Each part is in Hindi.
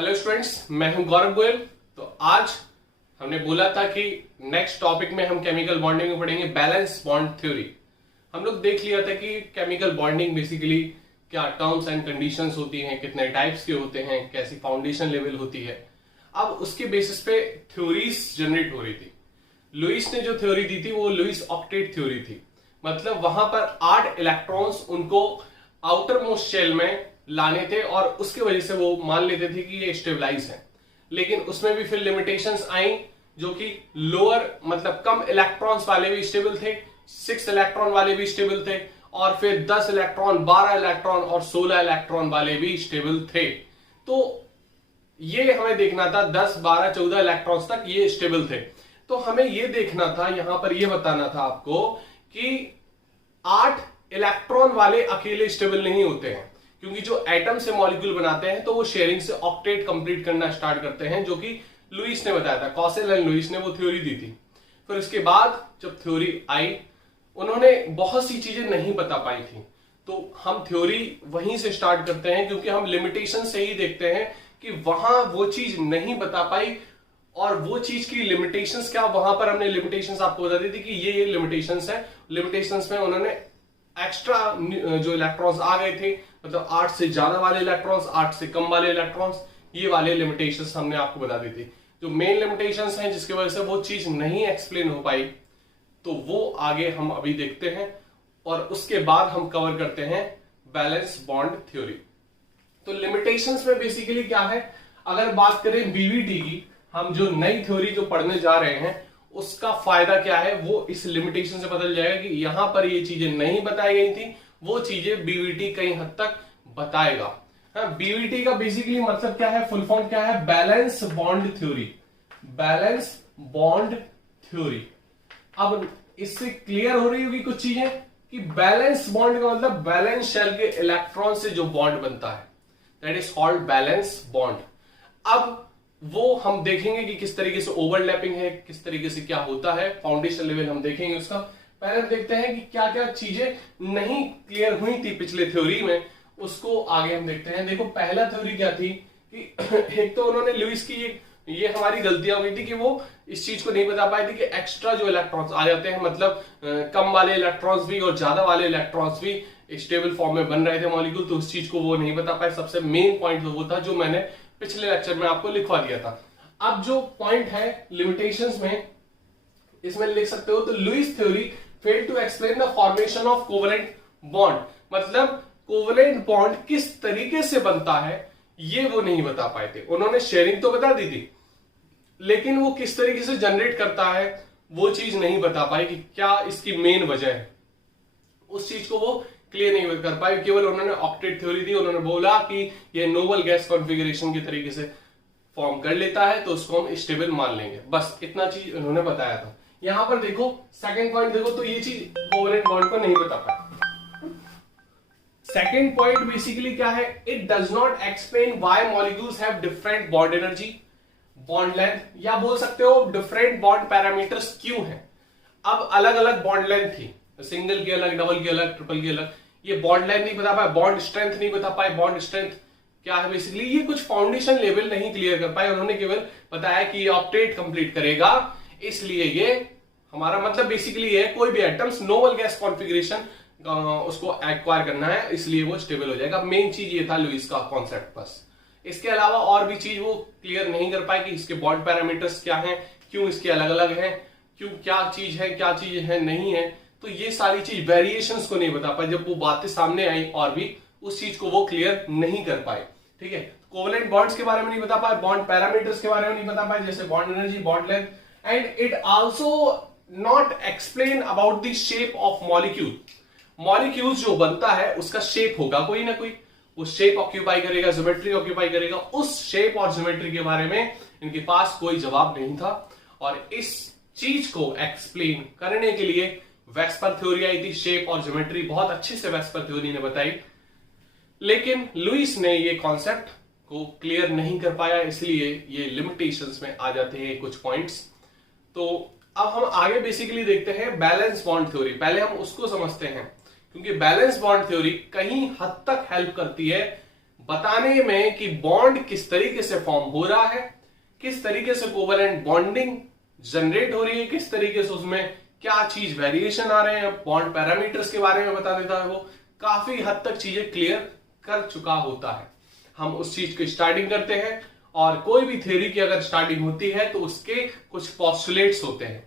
हेलो स्टूडेंट्स, मैं हूं गौरव गोयल। तो आज हमने बोला था कि नेक्स्ट टॉपिक में हम केमिकल बॉन्डिंग में पढ़ेंगे बैलेंस बॉन्ड थ्योरी। हम लोग देख लिया था कि केमिकल बॉन्डिंग बेसिकली क्या टर्म्स एंड कंडीशंस होती हैं, कितने टाइप्स के होते हैं, कैसी फाउंडेशन लेवल होती है। अब उसके बेसिस पे थ्योरीज जनरेट हो रही थी। लुईस ने जो थ्योरी दी थी वो लुईस ऑक्टेट थ्योरी थी। मतलब वहां पर 8 इलेक्ट्रॉन्स उनको आउटर मोस्ट शेल में लाने थे और उसकी वजह से वो मान लेते थे कि ये स्टेबलाइज है। लेकिन उसमें भी फिर लिमिटेशंस आई, जो कि लोअर मतलब कम इलेक्ट्रॉन्स वाले भी स्टेबल थे, 6 इलेक्ट्रॉन वाले भी स्टेबल थे, और फिर 10 इलेक्ट्रॉन, 12 इलेक्ट्रॉन और 16 इलेक्ट्रॉन वाले भी स्टेबल थे। तो ये हमें देखना था 10, 12, 14 इलेक्ट्रॉन्स तक ये स्टेबल थे। तो हमें ये देखना था, यहां पर ये बताना था आपको कि 8 इलेक्ट्रॉन वाले अकेले स्टेबल नहीं होते हैं, क्योंकि जो एटम से मॉलिक्यूल बनाते हैं तो वो शेयरिंग से ऑक्टेट कंप्लीट करना स्टार्ट करते हैं, जो कि लुईस ने बताया था। कॉसेल एंड लुईस ने वो थ्योरी दी थी। फिर उसके बाद जब थ्योरी आई, उन्होंने बहुत सी चीजें नहीं बता पाई थी। तो हम थ्योरी वहीं से स्टार्ट करते हैं, क्योंकि हम लिमिटेशन से ही देखते हैं कि वहां वो चीज नहीं बता पाई और वो चीज की लिमिटेशंस क्या, वहां पर हमने लिमिटेशंस आपको बता दी थी कि ये लिमिटेशंस है। लिमिटेशंस में उन्होंने एक्स्ट्रा जो इलेक्ट्रॉन्स आ गए थे, मतलब 8 से ज्यादा वाले इलेक्ट्रॉन्स, 8 से कम वाले इलेक्ट्रॉन्स, ये वाले लिमिटेशंस हमने आपको बता दी थी। जो मेन लिमिटेशंस हैं जिसकी वजह से वो चीज नहीं एक्सप्लेन हो पाई, तो वो आगे हम अभी देखते हैं और उसके बाद हम कवर करते हैं बैलेंस बॉन्ड थ्योरी। तो लिमिटेशंस में बेसिकली क्या है, अगर बात करें बीवीटी की, हम जो नई थ्योरी जो पढ़ने जा रहे हैं उसका फायदा क्या है वो इस लिमिटेशन से पता चल जाएगा कि यहां पर ये चीजें नहीं बताई गई थी, वो चीजें बीवीटी कई हद तक बताएगा। बीवीटी का बेसिकली मतलब क्या है, फुल फॉर्म क्या है, valence bond theory. Valence bond theory. अब इससे क्लियर हो रही होगी कुछ चीजें कि बैलेंस बॉन्ड का मतलब बैलेंस शेल के इलेक्ट्रॉन से जो बॉन्ड बनता है, that is called valence bond. अब वो हम देखेंगे कि किस तरीके से ओवरलैपिंग है, किस तरीके से क्या होता है, फाउंडेशन लेवल हम देखेंगे उसका। पहले देखते हैं कि क्या क्या चीजें नहीं क्लियर हुई थी पिछले थ्योरी में, उसको आगे हम देखते हैं। देखो पहला थ्योरी क्या थी कि एक तो उन्होंने लुईस की ये हमारी गलतियां हो गई थी कि वो इस चीज को नहीं बता पाए थे कि एक्स्ट्रा जो इलेक्ट्रॉन्स आ जाते हैं, मतलब कम वाले इलेक्ट्रॉन्स भी और ज्यादा वाले इलेक्ट्रॉन्स भी स्टेबल फॉर्म में बन रहे थे मॉलिक्यूल, तो उस चीज को वो नहीं बता पाए। सबसे मेन पॉइंट वो था जो मैंने पिछले लेक्चर में आपको लिखवा दिया था। अब जो पॉइंट है लिमिटेशंस में, इसमें लिख सकते हो, तो Lewis theory failed to explain the formation of covalent bond. मतलब कोवेलेंट बॉन्ड किस तरीके से बनता है ये वो नहीं बता पाए थे। उन्होंने शेयरिंग तो बता दी थी, लेकिन वो किस तरीके से जनरेट करता है वो चीज नहीं बता पाई कि क्या इसकी मेन वजह है। उस चीज को वो क्लियर नहीं कर पाए। केवल उन्होंने ऑक्टेट थ्योरी दी, उन्होंने बोला कि ये नोबल गैस कॉन्फ़िगरेशन के तरीके से फॉर्म कर लेता है तो उसको हम स्टेबल मान लेंगे, बस इतना चीज उन्होंने बताया था। यहां पर देखो सेकंड पॉइंट देखो, तो ये चीज कोवेलेंट बॉन्ड को नहीं बता पाया। सेकंड पॉइंट बेसिकली क्या है, it does not explain why molecules have different bond energy, bond length, या बोल सकते हो डिफरेंट बॉन्ड पैरामीटर्स क्यों है। अब अलग अलग बॉन्ड लेंथ थी, सिंगल की अलग, डबल की अलग, ट्रिपल की अलग, ये बॉन्ड लेंथ नहीं बता पाए, बॉन्ड स्ट्रेंथ नहीं बता पाए। बॉन्ड स्ट्रेंथ क्या है बेसिकली, ये कुछ फाउंडेशन लेवल नहीं क्लियर कर पाए। उन्होंने केवल बताया कि ये ऑक्टेट कंप्लीट करेगा, इसलिए ये हमारा मतलब बेसिकली है कोई भी एटम्स नोबल गैस कॉन्फ़िगरेशन उसको एक्वायर करना है, इसलिए वो स्टेबल हो जाएगा। मेन चीज ये था लुईस का कॉन्सेप्ट। बस इसके अलावा और भी चीज वो क्लियर नहीं कर पाए कि इसके बॉन्ड पैरामीटर्स क्या हैं, क्यों इसके अलग अलग हैं, क्यों क्या चीज है नहीं है। तो ये सारी चीज वेरिएशंस को नहीं बता पाए। जब वो बातें सामने आई और भी उस चीज को वो क्लियर नहीं कर पाए। ठीक है, कोवेलेंट बॉन्ड्स के बारे में नहीं बता पाए, बॉन्ड पैरामीटर्स के बारे में नहीं बता पाए, जैसे bond energy, bond length, and it also not explain about the shape of molecule. Molecule जो बनता है उसका शेप होगा कोई ना कोई, वो शेप ऑक्यूपाई करेगा, ज्योमेट्री ऑक्यूपाई करेगा। उस शेप और ज्योमेट्री के बारे में इनके पास कोई जवाब नहीं था, और इस चीज को एक्सप्लेन करने के लिए वेस्पर थ्योरी आई थी। शेप और ज्योमेट्री बहुत अच्छे से वेस्पर थ्योरी ने बताई, लेकिन लुईस ने ये कॉन्सेप्ट को क्लियर नहीं कर पाया, इसलिए ये लिमिटेशंस में आ जाते हैं कुछ पॉइंट्स। तो अब हम आगे बेसिकली देखते हैं बैलेंस बॉन्ड थ्योरी। पहले हम उसको समझते हैं, क्योंकि बैलेंस बॉन्ड थ्योरी कहीं हद तक हेल्प करती है बताने में कि बॉन्ड किस तरीके से फॉर्म हो रहा है, किस तरीके से कोवलेंट बॉन्डिंग जनरेट हो रही है, किस तरीके से उसमें क्या चीज वेरिएशन आ रहे हैं, बॉन्ड पैरामीटर्स के बारे में बता देता है। वो काफी हद तक चीजें क्लियर कर चुका होता है। हम उस चीज की स्टार्टिंग करते हैं, और कोई भी थ्योरी की अगर स्टार्टिंग होती है तो उसके कुछ पॉस्टुलेट्स होते हैं।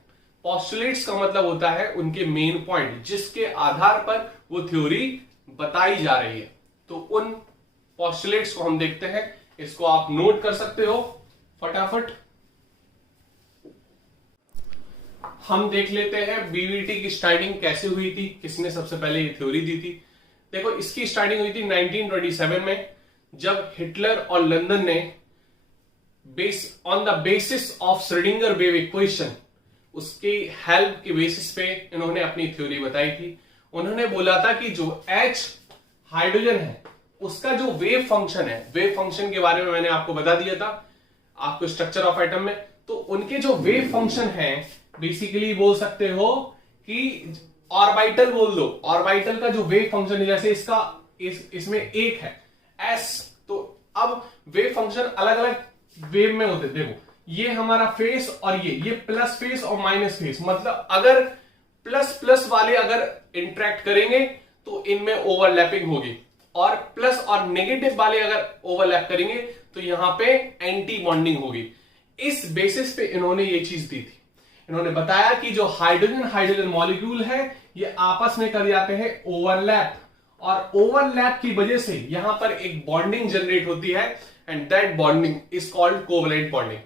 पॉस्टुलेट्स का मतलब होता है उनके मेन पॉइंट, जिसके आधार पर वो थ्योरी बताई जा रही है। तो उन पॉस्टुलेट्स को हम देखते हैं, इसको आप नोट कर सकते हो फटाफट। हम देख लेते हैं बीवीटी की स्टार्टिंग कैसे हुई थी, किसने सबसे पहले ये थ्योरी दी थी। देखो, इसकी स्टार्टिंग हुई थी 1927 में, जब हिटलर और लंदन ने on the basis of Schrodinger wave equation, उसकी हेल्प के बेसिस पे इन्होंने अपनी थ्योरी बताई थी। उन्होंने बोला था कि जो H हाइड्रोजन है उसका जो वेव फंक्शन है, वेव फंक्शन के बारे में मैंने आपको बता दिया था आपको स्ट्रक्चर ऑफ एटम में। तो उनके जो वेव फंक्शन है, बेसिकली बोल सकते हो कि ऑर्बिटल बोल दो, ऑर्बिटल का जो वेव फंक्शन है, जैसे इसका इसमें एक है S, तो अब वेव फंक्शन अलग अलग वेव में होते। देखो, ये हमारा फेस और ये प्लस फेस और माइनस फेस, मतलब अगर प्लस प्लस वाले अगर इंटरेक्ट करेंगे तो इनमें ओवरलैपिंग होगी, और प्लस और नेगेटिव वाले अगर ओवरलैप करेंगे तो यहां पे एंटी बॉन्डिंग होगी। इस बेसिस पे इन्होंने ये चीज दी थी। इन्होंने बताया कि जो हाइड्रोजन हाइड्रोजन मॉलिक्यूल है ये आपस में कर जाते हैं ओवरलैप, और ओवरलैप की वजह से यहां पर एक बॉन्डिंग जनरेट होती है, and that bonding is called covalent bonding.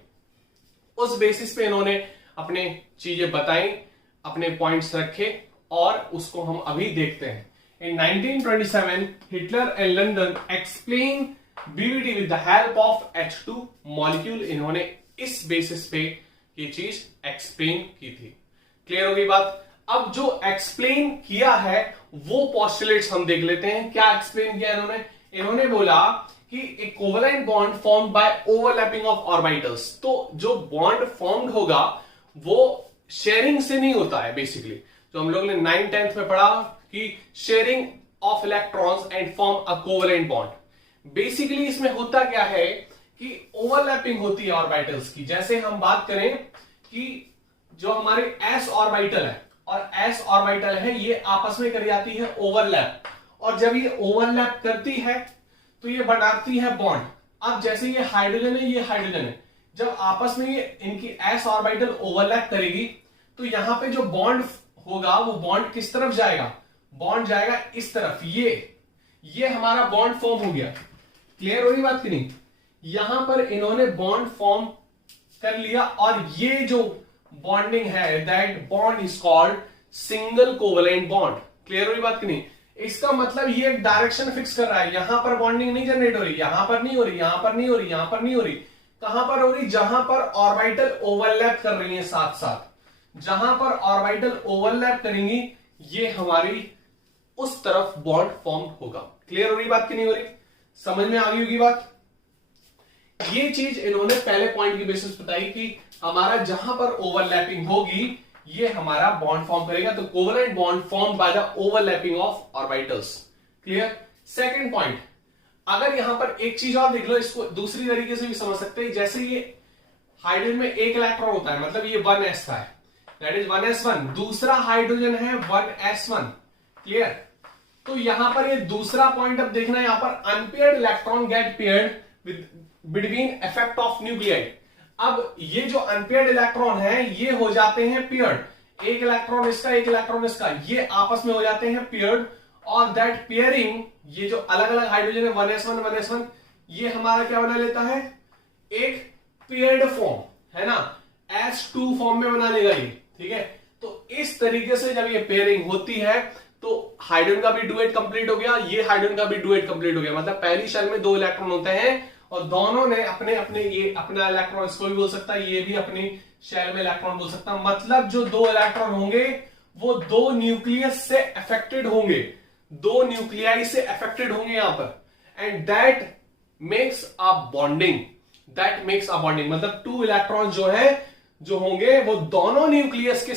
उस बेसिस पे इन्होंने अपने चीजें बताई, अपने पॉइंट्स रखे, और उसको हम अभी देखते हैं। In 1927, Hitler and London explain BVT with the help of H2 molecule। इन्होंने इस बेसिस पे ये चीज एक्सप्लेन की थी। क्लियर हो गई बात? अब जो एक्सप्लेन किया है वो पॉस्टुलेट्स हम देख लेते हैं। क्या एक्सप्लेन किया इन्होंने? इन्होंने बोला कि एक covalent bond formed by overlapping of orbitals. तो जो बॉन्ड फॉर्म्ड होगा वो शेयरिंग से नहीं होता है। बेसिकली जो हम लोग ने 9th 10th में पढ़ा कि sharing of electrons and form a covalent bond. Basically इसमें होता क्या है कि ओवरलैपिंग होती है ऑर्बिटल्स की। जैसे हम बात करें कि जो हमारे s ऑर्बिटल है और s ऑर्बिटल है, ये आपस में कर जाती है ओवरलैप, और जब ये ओवरलैप करती है तो ये बनाती है बॉन्ड। अब जैसे ये हाइड्रोजन है, ये हाइड्रोजन है, जब आपस में ये इनकी s ऑर्बिटल ओवरलैप करेगी तो यहां पे जो बॉन्ड होगा वो बॉन्ड किस तरफ जाएगा? बॉन्ड जाएगा इस तरफ। ये हमारा बॉन्ड फॉर्म हो गया। क्लियर हो रही बात की नहीं? यहां पर इन्होंने बॉन्ड फॉर्म कर लिया, और ये जो बॉन्डिंग है that bond is called single covalent bond. Clear हो रही बात की नहीं? इसका मतलब ये एक डायरेक्शन फिक्स कर रहा है। यहां पर बॉन्डिंग नहीं जनरेट हो रही, यहां पर नहीं हो रही, यहां पर नहीं हो रही, यहां पर नहीं हो रही। कहां पर हो रही? जहां पर ऑर्बिटल ओवरलैप कर रही है साथ साथ। जहां पर ऑर्बिटल ओवरलैप करेंगी ये हमारी उस तरफ बॉन्ड फॉर्म होगा। क्लियर हो रही बात की नहीं हो रही? समझ में आ गई होगी बात? ये चीज इन्होंने पहले पॉइंट की बेसिस बताई कि हमारा जहां पर ओवरलैपिंग होगी ये हमारा बॉन्ड फॉर्म करेगा। तो covalent bond form by the overlapping of orbitals. Clear? Second point, अगर यहां पर एक चीज और देख लो, इसको दूसरी तरीके से भी समझ सकते हैं। जैसे ये हाइड्रोजन में एक इलेक्ट्रॉन होता है, मतलब ये 1s का है, दैट इज 1s1। दूसरा हाइड्रोजन है 1s1। क्लियर? तो यहां पर ये दूसरा पॉइंट अब देखना है, यहां पर unpaired electron get paired with between effect of nuclide. अब ये जो अनपेयर्ड इलेक्ट्रॉन है ये हो जाते हैं पेयर्ड। एक इलेक्ट्रॉन इसका, एक इलेक्ट्रॉन इसका, ये आपस में हो जाते हैं पेयर्ड, और दैट पेयरिंग, ये जो अलग अलग हाइड्रोजन है 1s1 1s1, ये हमारा क्या बना लेता है? एक पेयर्ड फॉर्म, है ना, s2 फॉर्म में बना लेगा ये। ठीक है? तो इस तरीके से जब ये पेयरिंग होती है तो हाइड्रोजन का भी डुएट कंप्लीट हो गया, ये हाइड्रोजन का भी डुएट कंप्लीट हो गया। मतलब पहली शेल में 2 इलेक्ट्रॉन होते हैं और दोनों ने अपने अपने, ये अपना इलेक्ट्रॉन इसको भी बोल सकता है, ये भी अपनी शेल में इलेक्ट्रॉन बोल सकता है। मतलब जो 2 इलेक्ट्रॉन होंगे वो 2 न्यूक्लियस से अफेक्टेड होंगे, 2 न्यूक्लियाई से अफेक्टेड होंगे यहां पर, and that makes a bonding. That makes a bonding मतलब 2 इलेक्ट्रॉन जो है जो होंगे वो दोनों न्यूक्लियस के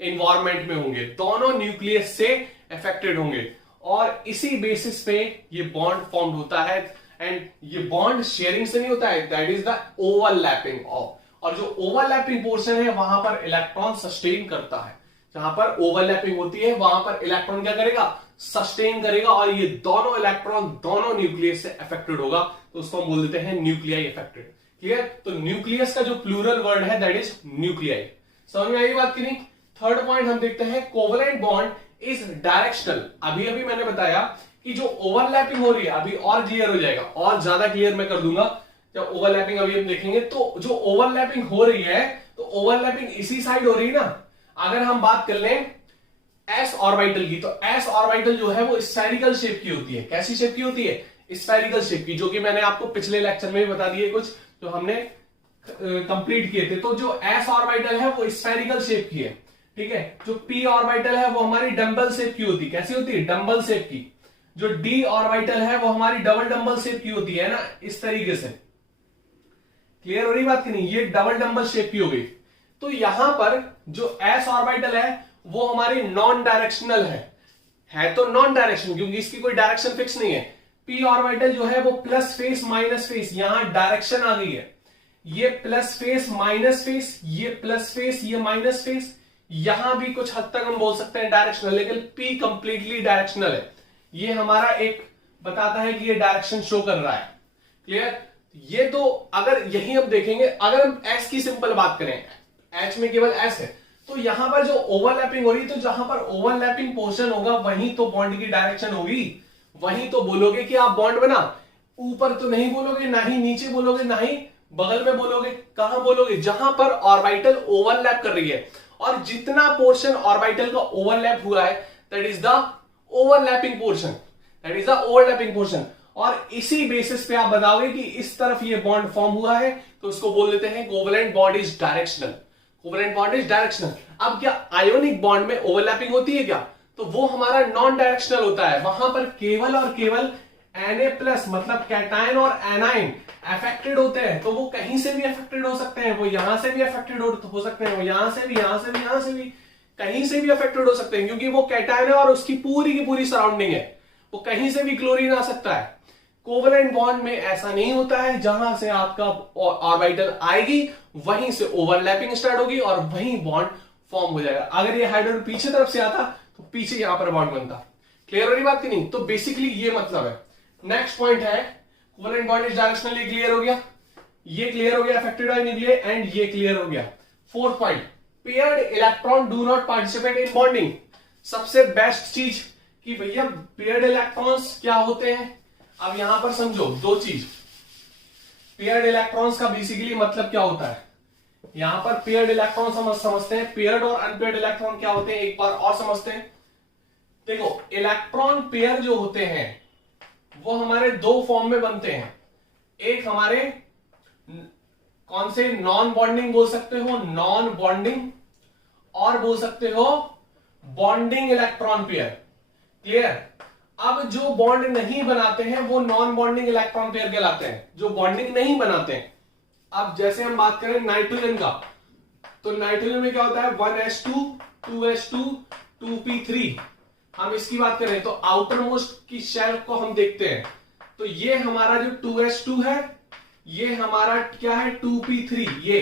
एनवायरमेंट में होंगे, दोनों न्यूक्लियस से अफेक्टेड होंगे, और इसी बेसिस पे ये बॉन्ड फॉर्म होता है। एंड ये बॉन्ड शेयरिंग से नहीं होता है, that is the overlapping of. और जो ओवरलैपिंग पोर्शन है वहां पर इलेक्ट्रॉन सस्टेन करता है, जहां पर ओवरलैपिंग होती है वहां पर इलेक्ट्रॉन क्या करेगा, सस्टेन करेगा, और ये दोनों इलेक्ट्रॉन दोनों न्यूक्लियस से अफेक्टेड होगा, तो उसको हम बोल देते हैं न्यूक्लियाई अफेक्टेड। क्लियर? तो न्यूक्लियस का जो प्लूरल वर्ड है दैट इज न्यूक्लियाई। समझ में आई बात की नहीं? थर्ड पॉइंट हम देखते हैं, कोवलेंट बॉन्ड इज डायरेक्शनल। अभी अभी मैंने बताया कि जो ओवरलैपिंग हो रही है, अभी और क्लियर हो जाएगा, और ज्यादा क्लियर मैं कर दूंगा जब ओवरलैपिंग अभी हम देखेंगे। तो जो ओवरलैपिंग हो रही है, तो ओवरलैपिंग इसी साइड हो रही है ना। अगर हम बात कर लें एस ऑर्बिटल की, तो एस ऑर्बिटल जो है वो स्फेरिकल शेप की होती है। कैसी शेप की होती है? स्फेरिकल शेप की, जो कि मैंने आपको पिछले लेक्चर में भी बता दिए कुछ जो हमने कंप्लीट किए थे। तो जो एस ऑर्बिटल है वो स्फेरिकल शेप की है, ठीक है। जो पी ऑर्बिटल है वो हमारी डंबल शेप की होती है। कैसी होती है? डंबल शेप की। जो डी ऑर्बिटल है वो हमारी डबल डंबल शेप की होती है ना, इस तरीके से। क्लियर हो रही बात की नहीं? ये डबल डंबल शेप की हो गई। तो यहां पर जो एस ऑर्बिटल है वो हमारी नॉन डायरेक्शनल है तो नॉन डायरेक्शन, क्योंकि इसकी कोई डायरेक्शन फिक्स नहीं है। पी ऑर्बिटल जो है वो प्लस फेस माइनस फेस, यहां डायरेक्शन आ गई है। ये प्लस फेस माइनस फेस, ये प्लस फेस, ये माइनस फेस, यहां भी कुछ हद तक हम बोल सकते हैं डायरेक्शनल, लेकिन पी कंप्लीटली डायरेक्शनल है। ये हमारा एक बताता है कि ये डायरेक्शन शो कर रहा है। क्लियर? ये तो अगर यही हम देखेंगे, अगर हम एस की सिंपल बात करें, एच में केवल एस है, तो यहां पर जो ओवरलैपिंग हो रही है, तो जहां पर ओवरलैपिंग पोर्शन होगा वहीं तो बॉन्ड की डायरेक्शन होगी, वहीं तो बोलोगे कि आप बॉन्ड बना। ऊपर तो नहीं बोलोगे, ना ही नीचे बोलोगे, ना ही बगल में बोलोगे। कहां बोलोगे? जहां पर ऑर्बिटल ओवरलैप कर रही है, और जितना पोर्शन ऑर्बिटल का ओवरलैप हुआ है that is the overlapping portion, that is the overlapping portion. और इसी बेसिस पे आप बताओगे कि इस तरफ ये बॉन्ड फॉर्म हुआ है, तो उसको बोल देते हैं covalent bond is directional. Covalent bond is directional. अब क्या आयोनिक बॉन्ड में ओवरलैपिंग होती है क्या? तो वो हमारा नॉन डायरेक्शनल होता है। वहां पर केवल और केवल Na+ मतलब कैटायन और एनाइन अफेक्टेड होते हैं। तो वो कहीं से भी अफेक्टेड हो सकते हैं, वो यहां से भी अफेक्टेड हो सकते हैं, वो यहां से भी, यहां से भी, यहां से भी, कहीं से भी अफेक्टेड हो सकते हैं, क्योंकि वो कैटायन है और उसकी पूरी की पूरी सराउंडिंग है, वो कहीं से भी क्लोरीन आ सकता है। कोवलेंट बॉन्ड में ऐसा नहीं होता है, जहां से आपका ऑर्बिटल आएगी वहीं से ओवरलैपिंग स्टार्ट होगी और वहीं बॉन्ड फॉर्म हो जाएगा। अगर ये हाइड्रोजन पीछे तरफ से आता तो पीछे यहां पर बॉन्ड बनता। क्लियर हो रही बात की नहीं? तो बेसिकली ये मतलब है। नेक्स्ट पॉइंट है covalent bond is directionally, clear हो गया, ये क्लियर हो गया अफेक्टेड बाय न्यूक्लियाई, एंड ये क्लियर हो गया। Fourth point, paired electron do not participate in bonding. सबसे बेस्ट चीज कि भैया पेयर्ड इलेक्ट्रॉन्स क्या होते हैं। अब यहां पर समझो दो चीज, पेयर्ड इलेक्ट्रॉन्स का बेसिकली मतलब क्या होता है। यहां पर पेयर्ड इलेक्ट्रॉन्स हम समझते हैं, पेयर्ड और अनपेयर्ड इलेक्ट्रॉन क्या होते हैं एक बार और समझते हैं। देखो इलेक्ट्रॉन पेयर जो होते हैं वो हमारे दो फॉर्म में बनते हैं। एक हमारे कौन से, नॉन बॉन्डिंग बोल सकते हो, नॉन बॉन्डिंग, और बोल सकते हो बॉन्डिंग इलेक्ट्रॉन पेयर। क्लियर? अब जो बॉन्ड नहीं बनाते हैं वो नॉन बॉन्डिंग इलेक्ट्रॉन पेयर कहलाते हैं, जो बॉन्डिंग नहीं बनाते हैं। अब जैसे हम बात करें नाइट्रोजन का, तो नाइट्रोजन में क्या होता है 1s2 2s2 2p3। हम इसकी बात करें तो आउटर मोस्ट की शेल को हम देखते हैं, तो ये हमारा जो 2s2 है, ये हमारा क्या है 2p3। ये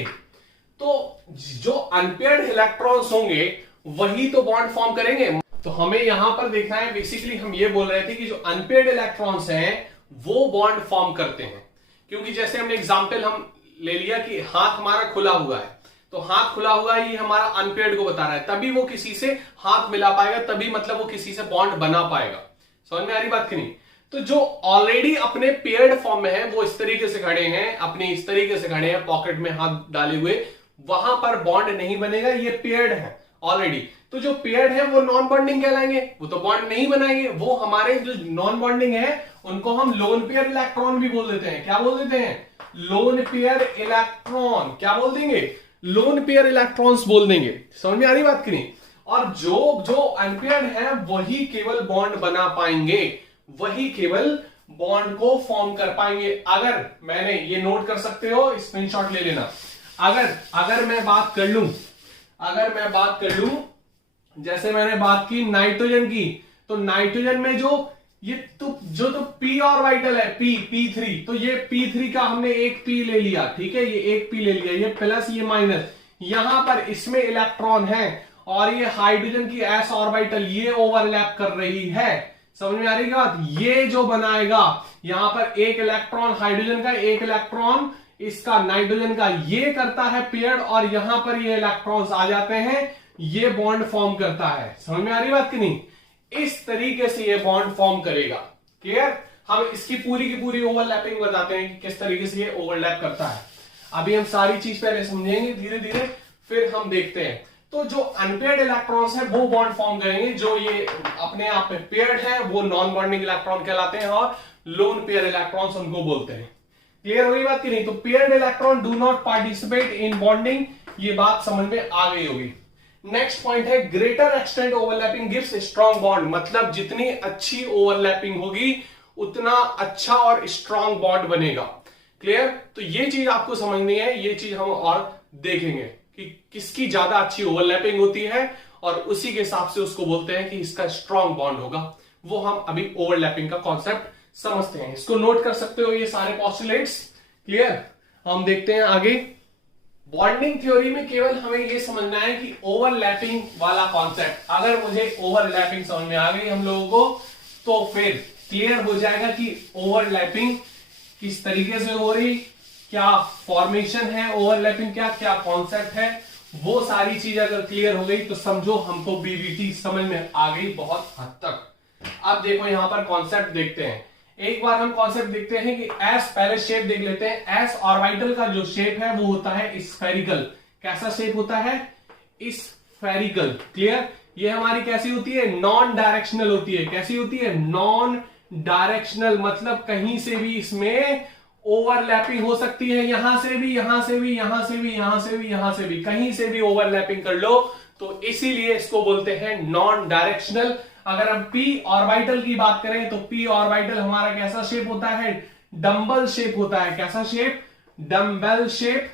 तो जो अनपेयर्ड इलेक्ट्रॉन्स होंगे वही तो बॉन्ड फॉर्म करेंगे। तो हमें यहां पर देखना है, बेसिकली हम ये बोल रहे थे कि जो अनपेयर्ड इलेक्ट्रॉन्स हैं वो बॉन्ड फॉर्म करते हैं। क्योंकि जैसे हमने एग्जांपल हम ले लिया कि हाथ हमारा खुला हुआ है, तो हाथ खुला हुआ है, ये हमारा अनपेयर्ड को बता रहा है, तभी वो किसी से हाथ मिला पाएगा, तभी मतलब वो किसी से बॉन्ड बना पाएगा। समझ में आ रही बात की नहीं? तो जो ऑलरेडी अपने पेयर्ड फॉर्म में है वो इस तरीके से खड़े हैं, अपने इस तरीके से खड़े हैं पॉकेट में हाथ डाले हुए, वहां पर बॉन्ड नहीं बनेगा, ये पेयर्ड है ऑलरेडी। तो जो पेयर्ड है वो नॉन बॉन्डिंग कहलाएंगे, वो तो बॉन्ड नहीं बनाएंगे। वो हमारे जो नॉन बॉन्डिंग है उनको हम लोन पेयर इलेक्ट्रॉन भी बोल देते हैं। क्या बोल देते हैं? Lone pair electron. क्या बोल देंगे? लोन पेयर इलेक्ट्रॉन्स बोल देंगे। समझ में आ रही बात की नहीं? और जो अनपेयर्ड है वही केवल बॉन्ड बना पाएंगे, वही केवल बॉन्ड को फॉर्म कर पाएंगे। अगर मैंने ये नोट कर सकते हो, स्क्रीनशॉट ले लेना। अगर मैं बात कर लूं जैसे मैंने बात की नाइट्रोजन की, तो नाइट्रोजन में जो ये तो जो तो p ऑर्बिटल है p3, तो ये p3 का हमने एक p ले लिया, ठीक है, ये एक p ले लिया, ये प्लस ये माइनस, यहां पर इसमें इलेक्ट्रॉन है और ये हाइड्रोजन की s ऑर्बिटल ये ओवरलैप कर रही है। समझ में आ रही बात? ये जो बनाएगा यहां पर एक इलेक्ट्रॉन हाइड्रोजन का, एक इलेक्ट्रॉन इसका नाइट्रोजन का, ये करता है पेयर्ड और यहां पर ये इलेक्ट्रॉन्स आ जाते हैं, ये बॉन्ड फॉर्म करता है। समझ में आ रही बात कि नहीं? इस तरीके से ये बॉन्ड फॉर्म करेगा। क्लियर? हम इसकी पूरी की पूरी ओवरलैपिंग बताते हैं कि किस तरीके से ये ओवरलैप करता है। अभी हम सारी चीज पहले समझेंगे धीरे धीरे, फिर हम देखते हैं। तो जो अनपेयर्ड इलेक्ट्रॉन्स है वो बॉन्ड फॉर्म करेंगे, जो ये अपने आप में पेयर्ड है वो नॉन बॉन्डिंग इलेक्ट्रॉन कहलाते हैं और लोन पेयर इलेक्ट्रॉन्स उनको बोलते हैं। क्लियर हुई बात की नहीं? तो paired electron do not participate in bonding, ये बात समझ में आ गई होगी। नेक्स्ट पॉइंट है greater extent overlapping gives strong bond, मतलब जितनी अच्छी ओवरलैपिंग होगी उतना अच्छा और स्ट्रॉन्ग बॉन्ड बनेगा। क्लियर? तो ये चीज आपको समझनी है, ये चीज हम और देखेंगे कि किसकी ज्यादा अच्छी ओवरलैपिंग होती है और उसी के हिसाब से उसको बोलते हैं कि इसका स्ट्रॉन्ग बॉन्ड होगा। वो हम अभी ओवरलैपिंग का कॉन्सेप्ट समझते हैं, इसको नोट कर सकते हो ये सारे पॉस्टुलेट्स। क्लियर? हम देखते हैं आगे। बॉन्डिंग थ्योरी में केवल हमें ये समझना है कि ओवरलैपिंग वाला कॉन्सेप्ट, अगर मुझे ओवरलैपिंग समझ में आ गई हम लोगों को, तो फिर क्लियर हो जाएगा कि ओवरलैपिंग किस तरीके से हो रही, क्या फॉर्मेशन है ओवरलैपिंग, क्या क्या कॉन्सेप्ट है, वो सारी चीज अगर क्लियर हो गई तो समझो हमको बीबीटी समझ में आ गई बहुत हद तक। अब देखो यहां पर कॉन्सेप्ट देखते हैं, एक बार हम कॉन्सेप्ट देखते हैं कि एस, पहले शेप देख लेते हैं। एस ऑर्बिटल का जो शेप है वो होता है स्फेरिकल। कैसा शेप होता है? स्फेरिकल। क्लियर? ये हमारी कैसी होती है? नॉन डायरेक्शनल होती है। कैसी होती है? नॉन डायरेक्शनल, मतलब कहीं से भी इसमें ओवरलैपिंग हो सकती है, यहां से भी, यहां से भी, यहां से भी, यहां से भी, यहां से भी, कहीं से भी ओवरलैपिंग कर लो, तो इसीलिए इसको बोलते हैं नॉन डायरेक्शनल। अगर हम p ऑर्बिटल की बात करें तो p ऑर्बिटल हमारा कैसा शेप होता है? डंबल शेप होता है। कैसा शेप? Dumbbell shape.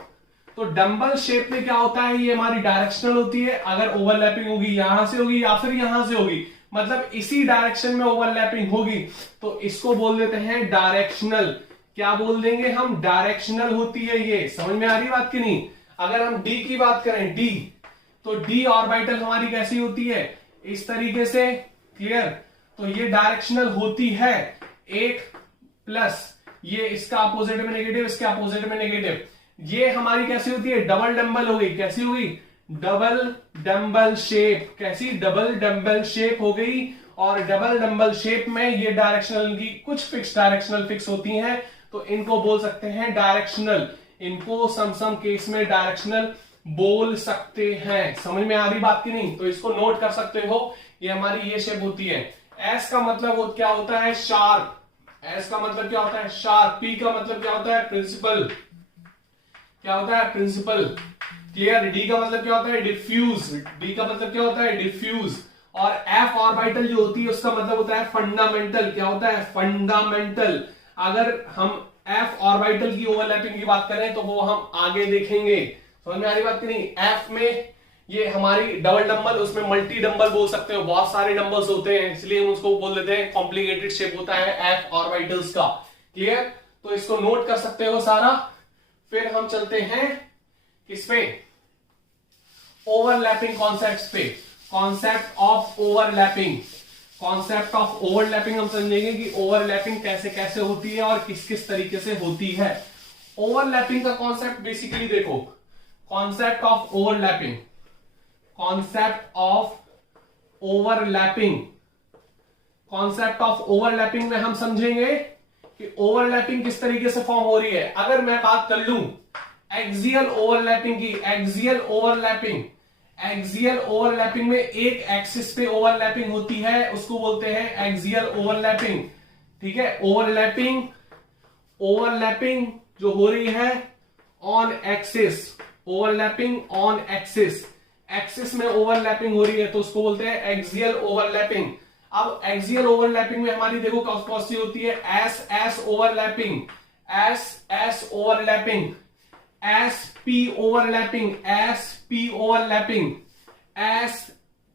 तो डंबल शेप में क्या होता है? ये हमारी डायरेक्शनल होती है, अगर ओवरलैपिंग होगी यहां से होगी या फिर यहां से होगी, मतलब इसी डायरेक्शन में ओवरलैपिंग होगी, तो इसको बोल देते हैं डायरेक्शनल। क्या बोल देंगे हम? डायरेक्शनल होती है ये। समझ में आ रही बात की नहीं? अगर हम d की बात करें, d, तो d ऑर्बिटल हमारी कैसी होती है? इस तरीके से। क्लियर? तो ये डायरेक्शनल होती है, एक प्लस ये इसका अपोजिट में नेगेटिव, इसके अपोजिट में नेगेटिव। ये हमारी कैसी होती है? डबल डंबल हो गई। कैसी हो गई? Double dumbbell shape. कैसी? डबल डंबल शेप हो गई। और डबल डंबल शेप में ये डायरेक्शनल की कुछ फिक्स डायरेक्शनल फिक्स होती हैं, तो इनको बोल सकते हैं डायरेक्शनल। इनको सम केस में डायरेक्शनल बोल सकते हैं। समझ में आ रही बात की नहीं? तो इसको नोट कर सकते हो, ये हमारी ये शेप होती है। एस का मतलब क्या होता है? शार्प। एस का मतलब क्या होता है? शार्प। पी का मतलब क्या होता है? प्रिंसिपल। क्या होता है? प्रिंसिपल। क्लियर? डी का मतलब क्या होता है? डिफ्यूज। डी का मतलब क्या होता है? डिफ्यूज। और एफ ऑर्बिटल जो होती है उसका मतलब होता है फंडामेंटल। क्या होता है? फंडामेंटल। अगर हम एफ ऑर्बिटल की ओवरलैपिंग की बात करें तो वो हम आगे देखेंगे। समझ में आ रही बात की नहीं? एफ में ये हमारी डबल डंबल, उसमें मल्टी डंबल बोल सकते हो, बहुत सारे डंबल्स होते हैं, इसलिए हम उसको बोल देते हैं कॉम्प्लिकेटेड शेप होता है एफ ऑर्बिटल्स का। क्लियर? तो इसको नोट कर सकते हो सारा। फिर हम चलते हैं किस पे? ओवरलैपिंग कॉन्सेप्ट पे। Concept of overlapping. Concept of overlapping हम समझेंगे कि ओवरलैपिंग कैसे कैसे होती है और किस किस तरीके से होती है। ओवरलैपिंग का कॉन्सेप्ट बेसिकली देखो, concept of overlapping, concept of overlapping, concept of overlapping में हम समझेंगे कि ओवरलैपिंग किस तरीके से फॉर्म हो रही है। अगर मैं बात कर लूं एक्सियल ओवरलैपिंग की, एक्सियल ओवरलैपिंग, एक्सियल ओवरलैपिंग में एक एक्सिस पे ओवरलैपिंग होती है, उसको बोलते हैं एक्सियल ओवरलैपिंग। ठीक है? ओवरलैपिंग, ओवरलैपिंग जो हो रही है on axis, overlapping on axis, axis में ओवरलैपिंग हो रही है तो उसको बोलते हैं एक्सियल ओवरलैपिंग। अब एक्सियल ओवरलैपिंग में हमारी देखो कौन सी होती है? S S overlapping, S S overlapping, S P overlapping, S P overlapping, S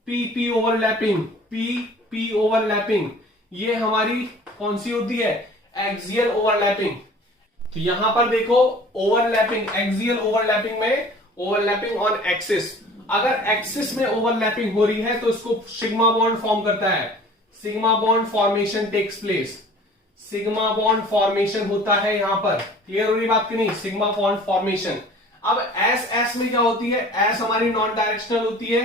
P P overlapping, P P overlapping. ये हमारी कौन सी होती है, एक्सियल ओवरलैपिंग। तो यहां पर देखो ओवरलैपिंग, एक्सियल ओवरलैपिंग में ओवरलैपिंग ऑन एक्सिस, अगर एक्सिस में ओवरलैपिंग हो रही है तो इसको सिग्मा बॉन्ड फॉर्म करता है, sigma bond formation takes place, sigma bond formation होता है यहां पर। क्लियर हो रही बात की नहीं, सिग्मा बॉन्ड फॉर्मेशन। अब एस एस में क्या होती है, एस हमारी नॉन डायरेक्शनल होती है,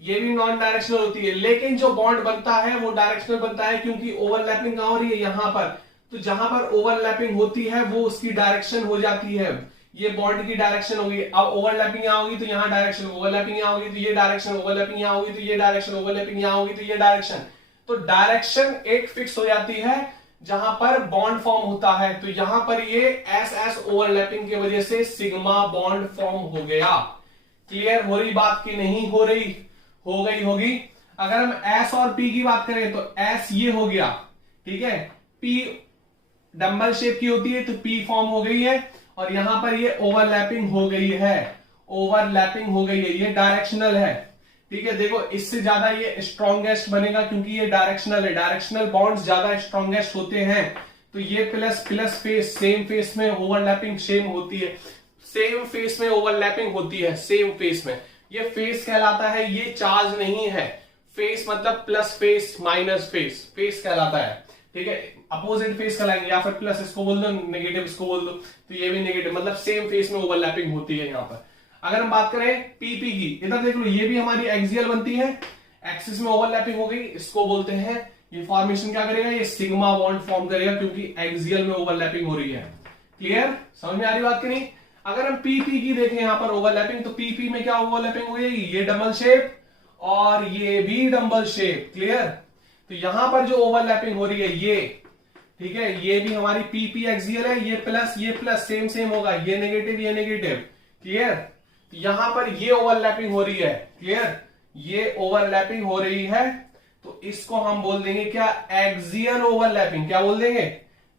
ये भी नॉन डायरेक्शनल होती है, लेकिन जो बॉन्ड बनता है वो डायरेक्शनल बनता है, क्योंकि ओवरलैपिंग कहां हो रही है, यहां पर। तो जहां पर ओवरलैपिंग होती है वो उसकी डायरेक्शन हो जाती है, ये बॉन्ड की डायरेक्शन होगी। अब ओवरलैपिंग यहां होगी तो यहां डायरेक्शन, ओवरलैपिंग यहां होगी तो ये डायरेक्शन, ओवरलैपिंग यहां होगी तो ये डायरेक्शन, ओवरलैपिंग यहां होगी तो ये डायरेक्शन। तो डायरेक्शन एक फिक्स हो जाती है जहां पर बॉन्ड फॉर्म होता है। तो यहां पर ये एस एस ओवरलैपिंग की वजह से सिग्मा बॉन्ड फॉर्म हो गया। क्लियर हो रही बात की नहीं हो रही, हो गई होगी। अगर हम एस और पी की बात करें तो एस ये हो गया, ठीक है, पी डंबल शेप की होती है तो पी फॉर्म हो गई है, और यहां पर ये ओवरलैपिंग हो गई है, ओवरलैपिंग हो गई है, ये डायरेक्शनल है, ठीक है। देखो इससे ज्यादा ये स्ट्रॉन्गेस्ट बनेगा क्योंकि ये डायरेक्शनल है, डायरेक्शनल बॉन्ड्स ज्यादा स्ट्रॉन्गेस्ट होते हैं। तो ये plus plus face, same face में ओवरलैपिंग सेम होती है, सेम फेस में ओवरलैपिंग होती है, सेम फेस में। ये फेस कहलाता है, ये चार्ज नहीं है। फेस मतलब plus face minus face, face कहलाता है, ठीक है। अपोजिट फेस कहलाएंगे, या फिर प्लस इसको बोल दो, नेगेटिव इसको बोल दो, तो ये भी नेगेटिव, मतलब सेम फेस में ओवरलैपिंग होती है यहां पर। अगर हम बात करें पीपी की, इधर देख लो, ये भी हमारी एक्सियल बनती है, एक्सिस में ओवरलैपिंग हो गई, इसको बोलते हैं, ये फॉर्मेशन क्या करेगा, ये सिग्मा बॉन्ड फॉर्म करेगा क्योंकि एक्सियल में ओवरलैपिंग हो रही है। क्लियर, समझ में आ रही बात की नहीं। अगर हम पीपी की देखें यहां पर ओवरलैपिंग, तो पीपी में क्या ओवरलैपिंग हो गई, ये डबल शेप और ये भी डबल शेप। क्लियर, तो यहां पर जो ओवरलैपिंग हो रही है ये, ठीक है, ये भी हमारी पीपी एक्सियल है, ये प्लस सेम सेम होगा, ये नेगेटिव ये नेगेटिव। क्लियर, तो यहां पर ये ओवरलैपिंग हो रही है। क्लियर, ये ओवरलैपिंग हो रही है, तो इसको हम बोल देंगे क्या, एक्सियल ओवरलैपिंग। क्या बोल देंगे,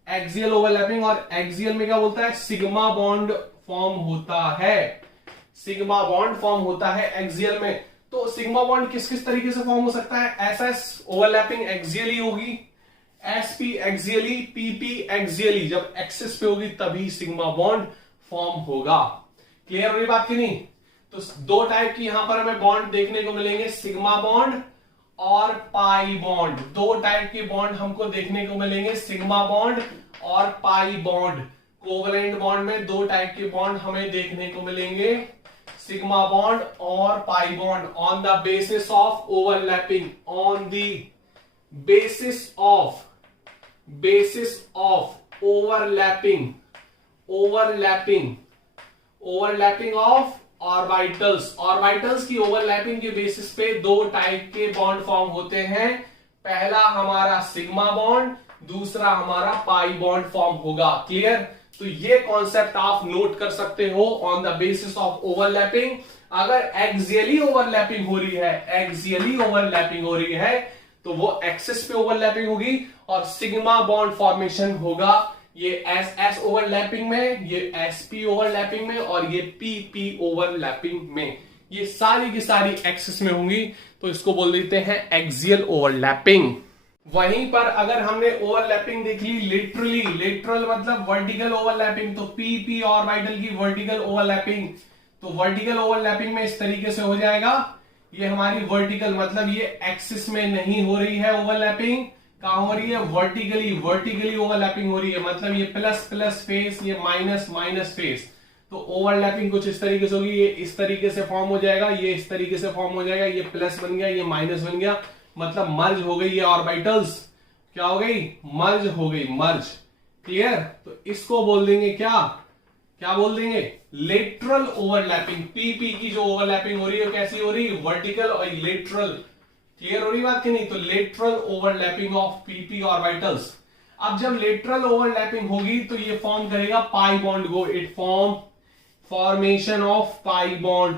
एक्सियल ओवरलैपिंग। और एक्सियल में क्या बोलता है, सिग्मा बॉन्ड फॉर्म होता है, सिग्मा बॉन्ड फॉर्म होता है एक्सियल में। तो सिग्मा बॉन्ड किस किस तरीके से फॉर्म हो सकता है, एस एस ओवरलैपिंग एक्सियली होगी, एसपी एक्सियली, पीपी एक्सियली, जब एक्सिस पे होगी तभी सिग्मा बॉन्ड फॉर्म होगा। क्लियर हो रही बात की नहीं। तो दो टाइप की यहां पर हमें बॉन्ड देखने को मिलेंगे, सिग्मा बॉन्ड और पाई बॉन्ड। दो टाइप के बॉन्ड हमको देखने को मिलेंगे, सिग्मा बॉन्ड और पाई बॉन्ड। कोवलेंट बॉन्ड में दो टाइप के बॉन्ड हमें देखने को मिलेंगे, सिग्मा बॉन्ड और pi bond, on the basis of overlapping, on the basis of overlapping of orbitals की ओवरलैपिंग के बेसिस पे दो टाइप के बॉन्ड फॉर्म होते हैं। पहला हमारा सिग्मा बॉन्ड, दूसरा हमारा पाई बॉन्ड फॉर्म होगा। क्लियर, तो ये कॉन्सेप्ट आप नोट कर सकते हो, on the basis of overlapping. अगर एक्सियली ओवरलैपिंग हो रही है, एक्सियली ओवरलैपिंग हो रही है, तो वो एक्सिस पे ओवरलैपिंग होगी और सिग्मा बॉन्ड फॉर्मेशन होगा, ये एस एस ओवरलैपिंग में, ये एस पी ओवरलैपिंग में, और ये पी पी ओवरलैपिंग में। ये सारी की सारी एक्सिस में होंगी, तो इसको बोल देते हैं एक्सियल ओवरलैपिंग। वहीं पर अगर हमने ओवरलैपिंग देख ली लिटरली, लिटरल मतलब वर्टिकल ओवरलैपिंग, तो पी पी ऑर्बिटल की वर्टिकल ओवरलैपिंग, तो वर्टिकल ओवरलैपिंग में इस तरीके से हो जाएगा। ये हमारी वर्टिकल मतलब ये एक्सिस में नहीं हो रही है ओवरलैपिंग, कहां हो रही है, वर्टिकली, वर्टिकली ओवरलैपिंग हो रही है, मतलब ये प्लस प्लस फेस, ये माइनस माइनस फेस। तो ओवरलैपिंग कुछ इस तरीके से होगी, ये इस तरीके से फॉर्म हो जाएगा, ये इस तरीके से फॉर्म हो जाएगा, ये प्लस बन गया, ये माइनस बन गया, मतलब मर्ज हो गई ये ऑर्बिटल्स, क्या हो गई, मर्ज हो गई, मर्ज। क्लियर, तो इसको बोल देंगे क्या, क्या बोल देंगे, लेटरल ओवरलैपिंग। पीपी की जो ओवरलैपिंग हो रही है कैसी हो रही है, वर्टिकल और लेटरल। क्लियर हो रही बात की नहीं। तो lateral overlapping of PP orbitals. अब जब लेटरल ओवरलैपिंग होगी तो ये फॉर्म करेगा पाई बॉन्ड को, it formation of pi bond,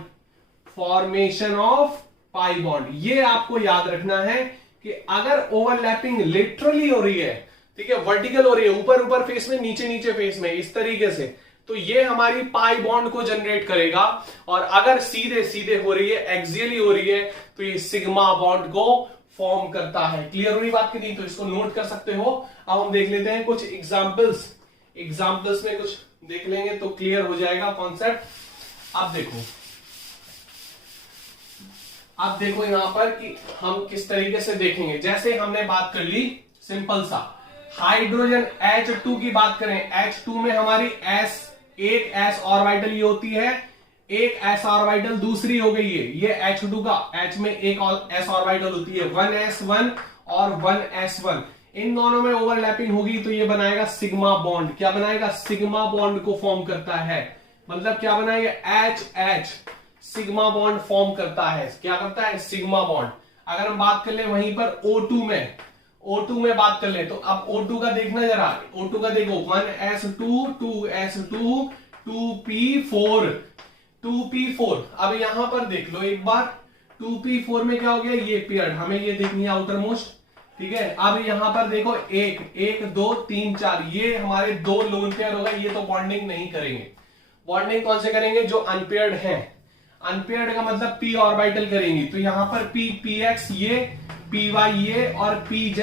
formation of pi bond. ये आपको याद रखना है कि अगर ओवरलैपिंग लिटरली हो रही है, ठीक है, वर्टिकल हो रही है, ऊपर ऊपर फेस में, नीचे नीचे फेस में, इस तरीके से, तो ये हमारी पाई बॉन्ड को जनरेट करेगा। और अगर सीधे सीधे हो रही है, एक्सियली हो रही है, तो ये सिग्मा बॉन्ड को फॉर्म करता है। क्लियर हुई बात की नहीं? तो इसको नोट कर सकते हो। अब हम देख लेते हैं कुछ एग्जाम्पल्स में कुछ देख लेंगे तो क्लियर हो जाएगा कॉन्सेप्ट। अब देखो यहां पर कि हम किस तरीके से देखेंगे। जैसे हमने बात कर ली सिंपल सा हाइड्रोजन H2 की बात करें, H2 में हमारी एक s ऑर्बिटल ये होती है, एक s ऑर्बिटल दूसरी हो गई है ये H2 का, H में एक s ऑर्बिटल होती है 1s1 और 1s1, इन दोनों में ओवरलैपिंग होगी तो ये बनाएगा सिग्मा बॉन्ड। क्या बनाएगा? सिग्मा बॉन्ड को फॉर्म करता है। मतलब क्या बनाएगा? H सिग्मा बॉन्ड फॉर्म करता है। क्या करता है? Sigma bond. अगर हम बात कर ले वहीं पर O2 में बात कर ले तो अब O2 का देखना जरा, O2 का देखो 1s2 2s2 2p4। अब यहां पर देख लो एक बार 2p4 में क्या हो गया? ये पेयर हमें ये देखनी है आउटर मोस्ट, ठीक है। अब यहां पर देखो 1 2 3 4 ये हमारे दो लोन पेयर होगा, ये तो बॉन्डिंग नहीं करेंगे। बॉन्डिंग कौन से करेंगे? जो अनपेयर्ड है। अनपेयर्ड का मतलब p ऑर्बिटल करेंगी तो यहां पर px ये, py ये और pz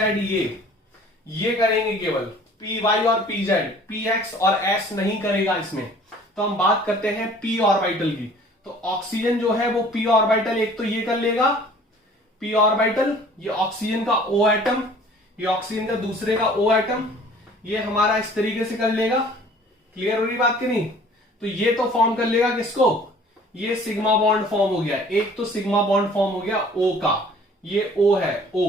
ये करेंगे केवल py और pz, px और s नहीं करेगा इसमें। तो हम बात करते हैं p ऑर्बिटल की। तो ऑक्सीजन जो है वो p ऑर्बिटल एक तो ये कर लेगा p ऑर्बिटल, ये ऑक्सीजन का O एटम, ये ऑक्सीजन का दूसरे का O एटम, ये हमारा इस तरीके से कर लेगा। क्लियर हो रही बात की नहीं? तो ये तो फॉर्म कर लेगा किसको? ये सिग्मा बॉन्ड फॉर्म हो गया। एक तो सिग्मा बॉन्ड फॉर्म हो गया O का, ये O है O।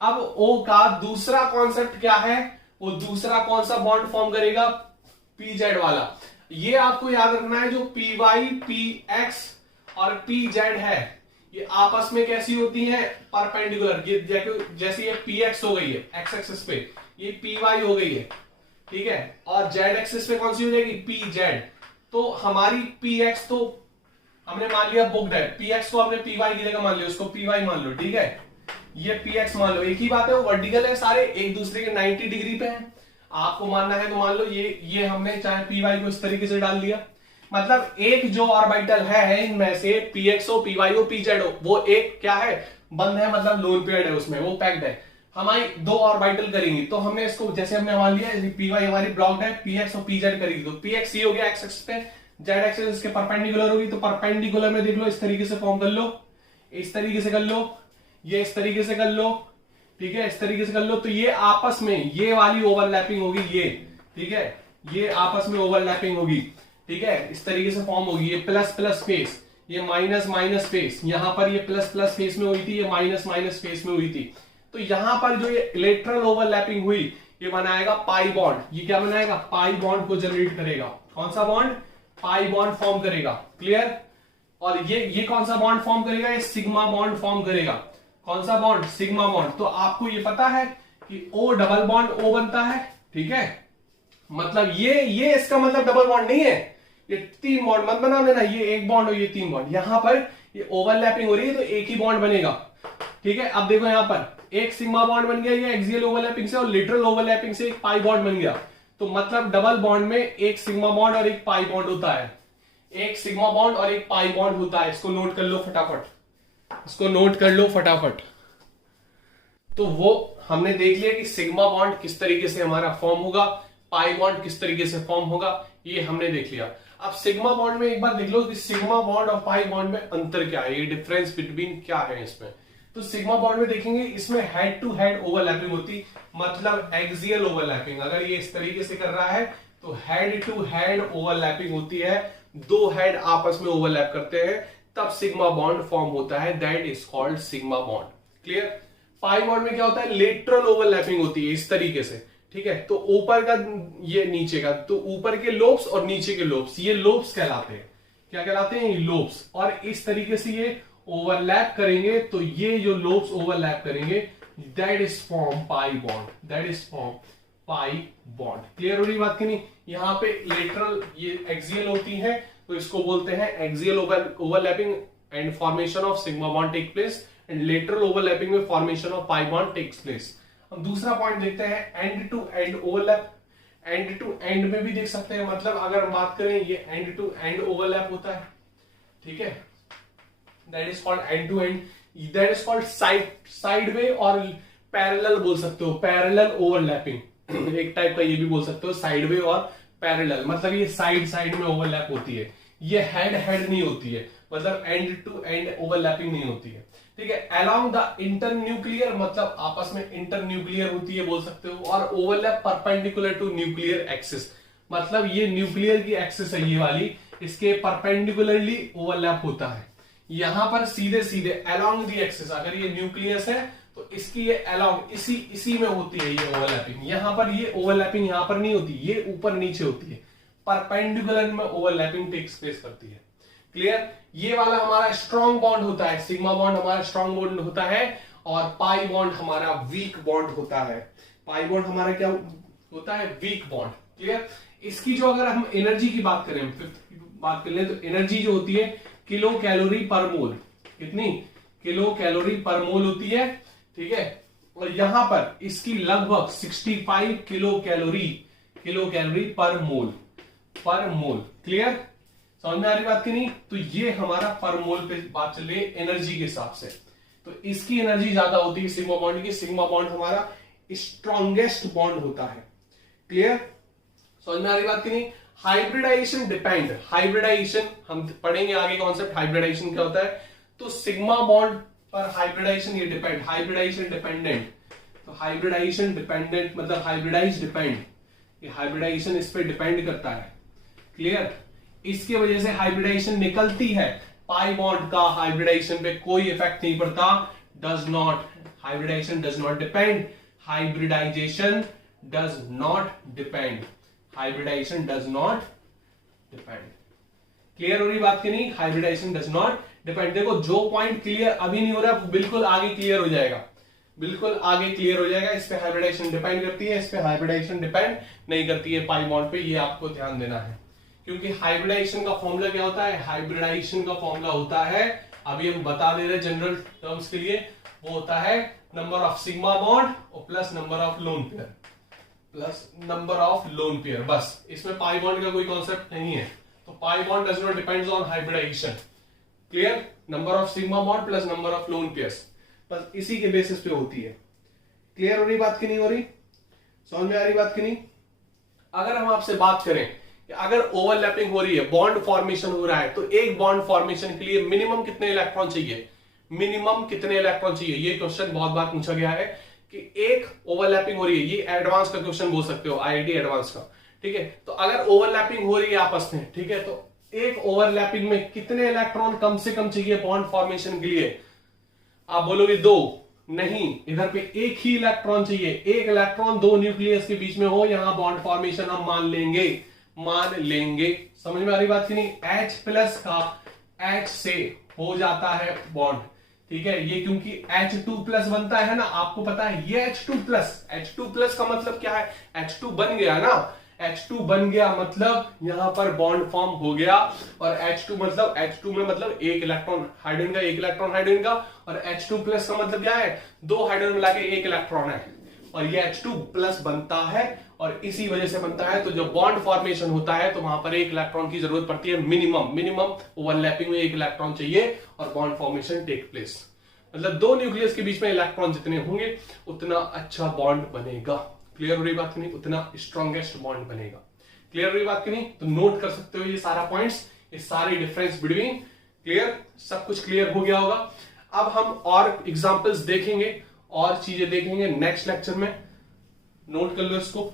अब O का दूसरा कॉन्सेप्ट क्या है? वो दूसरा कौन सा बॉन्ड फॉर्म करेगा? PZ वाला। ये आपको याद रखना है, जो PY PX और PZ है ये आपस में कैसी होती है? परपेंडिकुलर। ये जैसे ये PX हो गई है एक्स एक्सिस पे, ये PY हो गई है, ठीक है। और Z एक्सिस पे कौन सी हो जाएगी? PZ। तो हमारी PX तो हमने मान लिया बुक्ड है, PX को हमने PY की जगह मान लिया, उसको PY मान लो, ठीक है। ये PX मान लो, एक ही बात है, वो वर्टिकल है, सारे एक दूसरे के 90 डिग्री पे हैं। आपको मानना है तो मान लो ये हमने चाहे PY को इस तरीके से डाल दिया। मतलब एक जो ऑर्बिटल है इनमें से PX हो, PY हो, PZ हो, वो एक क्या है? बंद है, मतलब लोन पेयर्ड है, उसमें वो पैक्ड है। हमारी दो ऑर्बिटल करेंगी तो हमने इसको जैसे हमने मान लिया PY हमारी ब्लॉक्ड है, PX और PZ करेगी तो PX ये हो गया एक्स एक्सिस पे, Z एक्सिस इसके परपेंडिकुलर होगी। तो परपेंडिकुलर में देख लो इस तरीके से फॉर्म कर लो, इस तरीके से कर लो, ये इस तरीके से कर लो, ठीक है, इस तरीके से कर लो। तो ये आपस में ये वाली ओवरलैपिंग होगी, ये ठीक है, ये आपस में ओवरलैपिंग होगी, ठीक है, इस तरीके से फॉर्म होगी। ये प्लस प्लस फेस, ये माइनस माइनस फेस, यहां पर ये प्लस प्लस फेस में हुई थी, ये माइनस माइनस फेस में हुई थी। तो यहां पर जो ये इलेक्ट्रल ओवरलैपिंग हुई ये बनाएगा पाई बॉन्ड। ये क्या बनाएगा? पाई बॉन्ड को जनरेट करेगा। कौन सा बॉन्ड? पाई बॉन्ड फॉर्म करेगा। क्लियर? और ये कौन सा बॉन्ड फॉर्म करेगा? ये सिग्मा बॉन्ड फॉर्म करेगा। कौन सा बॉन्ड? Sigma bond. तो आपको ये पता है कि O डबल बॉन्ड O बनता है, ठीक है। मतलब ये इसका मतलब डबल बॉन्ड नहीं है, ये तीन बॉन्ड मत बना देना, ये एक बॉन्ड और ये तीन बॉन्ड। यहां पर ये ओवरलैपिंग हो रही है तो एक ही बॉन्ड बनेगा, ठीक है। अब देखो यहां पर एक सिग्मा बॉन्ड बन गया ये एक्सियल ओवरलैपिंग से, और लिटरल ओवरलैपिंग से एक पाई बॉन्ड बन गया। तो मतलब डबल बॉन्ड में एक सिग्मा बॉन्ड और एक पाई बॉन्ड होता है, एक सिग्मा बॉन्ड और एक पाई बॉन्ड होता है। इसको नोट कर लो फटाफट, इसको नोट कर लो फटाफट। तो वो हमने देख लिया कि सिग्मा बॉन्ड किस तरीके से हमारा फॉर्म होगा, पाई बॉन्ड किस तरीके से फॉर्म होगा, ये हमने देख लिया। अब सिग्मा बॉन्ड में एक बार देख लो कि सिग्मा बॉन्ड और पाई बॉन्ड में अंतर क्या है, ये डिफरेंस बिटवीन क्या है इसमें। तो सिग्मा बॉन्ड में देखेंगे इसमें हेड टू हेड ओवरलैपिंग होती, मतलब एक्सियल ओवरलैपिंग। अगर ये इस तरीके से कर रहा है तो हेड टू हेड ओवरलैपिंग होती है, दो हेड आपस में ओवरलैप करते हैं तब सिग्मा बॉन्ड फॉर्म होता है, that is called sigma bond. Clear? Pi bond में क्या होता है? लेटरल ओवरलैपिंग होती है इस तरीके से, ठीक है। तो ऊपर का ये नीचे का, तो ऊपर के लोब्स और नीचे के लोब्स, ये लोब्स कहलाते हैं। क्या कहलाते हैं? ये लोब्स। और इस तरीके से ये ओवरलैप करेंगे तो ये जो लोब्स ओवरलैप करेंगे that is form pi bond, that is form pi bond. Clear हो रही बात की नहीं? यहाँ पे लेटरल ये एक्सियल होती है तो इसको बोलते हैं axial overlapping and formation of sigma bond take place, and lateral overlapping में formation of pi bond takes place. हम दूसरा पॉइंट देखते हैं end to end overlap. End to end में भी देख सकते हैं, मतलब अगर हम बात करें ये एंड टू एंड ओवरलैप होता है, ठीक है, that is called end to end. That is called side way, और पैरेलल बोल सकते हो, पैरेलल ओवरलैपिंग एक टाइप का ये भी बोल सकते हो, साइड वे और पैरेलल, मतलब ये साइड साइड में ओवरलैप होती है, ये हेड हेड नहीं होती है, मतलब एंड टू एंड ओवरलैपिंग नहीं होती है, ठीक है। अलोंग द इंटर न्यूक्लियर, मतलब आपस में इंटर न्यूक्लियर होती है बोल सकते हो, और overlap perpendicular to nuclear axis, मतलब ये न्यूक्लियर की एक्सिस है ये वाली, इसके परपेंडिकुलरली ओवरलैप होता है। यहां पर सीधे सीधे अलोंग द एक्सिस, अगर ये न्यूक्लियस है तो इसकी ये अलोंग इसी में होती है ये ओवरलैपिंग। यहां पर ये ओवरलैपिंग यहां पर नहीं होती, ये ऊपर नीचे होती है, परपेंडिकुलर में ओवरलैपिंग टेक्स प्लेस करती है। क्लियर? ये वाला हमारा स्ट्रॉन्ग बॉन्ड होता है, सिग्मा बॉन्ड हमारा स्ट्रॉन्ग बॉन्ड होता है, और पाई बॉन्ड हमारा वीक बॉन्ड होता है। पाई बॉन्ड हमारा क्या होता है? Weak bond. क्लियर? इसकी जो अगर हम एनर्जी की बात करें, फिफ्थ की बात कर लें, तो एनर्जी जो होती है किलो कैलोरी पर मोल, कितनी? किलो कैलोरी पर मोल होती है, ठीक है। और यहां पर इसकी लगभग 65 किलो कैलोरी पर मोल। क्लियर? समझ में आ रही बात की नहीं? तो ये हमारा पर मोल पे बात चल रही है एनर्जी के हिसाब से, तो इसकी एनर्जी ज्यादा होती है सिग्मा बॉन्ड की। सिग्मा बॉन्ड हमारा स्ट्रॉन्गेस्ट बॉन्ड होता है। क्लियर? समझ में आ रही बात की नहीं? हाइब्रिडाइजेशन डिपेंड, हाइब्रिडाइजेशन हम पढ़ेंगे आगे कॉन्सेप्ट, हाइब्रिडाइजेशन क्या होता है। तो सिग्मा बॉन्ड पर हाइब्रिडाइजेशन ये डिपेंड, हाइब्रिडाइजेशन डिपेंडेंट, तो हाइब्रिडाइजेशन डिपेंडेंट मतलब हाइब्रिडाइज डिपेंड, ये हाइब्रिडाइजेशन इस पे डिपेंड करता है। क्लियर? इसकी वजह से हाइब्रिडाइजेशन निकलती है, पाई बॉन्ड का हाइब्रिडाइजेशन पे कोई इफेक्ट नहीं पड़ता, does not, hybridization does not depend, hybridization does not depend, hybridization does not depend. Clear हो रही बात की नहीं? Hybridization does not depend. देखो जो पॉइंट क्लियर अभी नहीं हो रहा है बिल्कुल आगे क्लियर हो जाएगा, बिल्कुल आगे क्लियर हो जाएगा। इस पे हाइब्रिडाइजेशन डिपेंड करती है, इस पे हाइब्रिडाइजेशन डिपेंड नहीं करती है पाई बॉन्ड पे, ये आपको ध्यान देना है। क्योंकि हाइब्रिडाइजेशन का फॉर्मूला क्या होता है? हाइब्रिडाइजेशन का फॉर्मूला होता है, अभी हम बता दे रहे जनरल टर्म्स के लिए, वो होता है नंबर ऑफ सिग्मा बॉन्ड और plus number of lone pair, plus number of lone pair. बस, इसमें पाई बॉन्ड का कोई कॉन्सेप्ट नहीं है। तो pi bond does not depends on hybridization. Clear? Number of sigma bond plus number of lone pairs, बस इसी के बेसिस पे होती है। क्लियर हो रही बात की नहीं हो रही? समझ में आ रही बात की नहीं? अगर हम आपसे बात करें कि अगर ओवरलैपिंग हो रही है, बॉन्ड फॉर्मेशन हो रहा है, तो एक बॉन्ड फॉर्मेशन के लिए मिनिमम कितने इलेक्ट्रॉन चाहिए? मिनिमम कितने इलेक्ट्रॉन चाहिए? ये क्वेश्चन बहुत बार पूछा गया है कि एक ओवरलैपिंग हो रही है, ये एडवांस का क्वेश्चन बोल सकते हो, आईआईटी एडवांस का, ठीक है। तो अगर ओवरलैपिंग हो रही है आपस में, ठीक है, तो एक ओवरलैपिंग में कितने इलेक्ट्रॉन कम से कम चाहिए बॉन्ड फॉर्मेशन के लिए? आप बोलोगे 2, नहीं, इधर पे एक ही इलेक्ट्रॉन चाहिए, एक इलेक्ट्रॉन दो न्यूक्लियस के बीच में हो, यहां बॉन्ड फॉर्मेशन हम मान लेंगे। समझ में आ रही बात की नहीं? H प्लस का H से हो जाता है बॉन्ड, ठीक है। ये क्योंकि H2 प्लस बनता है ना, आपको पता है ये H2 प्लस का मतलब क्या है? H2 बन गया ना, H2 बन गया मतलब यहां पर बॉन्ड फॉर्म हो गया, और H2 में मतलब एक इलेक्ट्रॉन हाइड्रोजन का, और H2 प्लस का मतलब क्या है? दो हाइड्रोजन मिला के एक इलेक्ट्रॉन है, और ये H2 प्लस बनता है, और इसी वजह से बनता है। तो जब बॉन्ड फॉर्मेशन होता है तो वहां पर एक इलेक्ट्रॉन की जरूरत पड़ती है, मिनिमम ओवरलैपिंग में एक इलेक्ट्रॉन चाहिए और बॉन्ड फॉर्मेशन टेक प्लेस। मतलब दो न्यूक्लियस के बीच में इलेक्ट्रॉन जितने होंगे उतना अच्छा बॉन्ड बनेगा। क्लियर हो रही बात की नहीं? उतना स्ट्रॉन्गेस्ट बॉन्ड बनेगा। क्लियर हो रही बात की नहीं? तो नोट कर सकते हो ये सारा पॉइंट्स, ये सारी डिफरेंस बिटवीन। क्लियर? सब कुछ क्लियर हो गया होगा। अब हम और एग्जांपल्स देखेंगे और चीजें देखेंगे नेक्स्ट लेक्चर में, नोट कर लो इसको।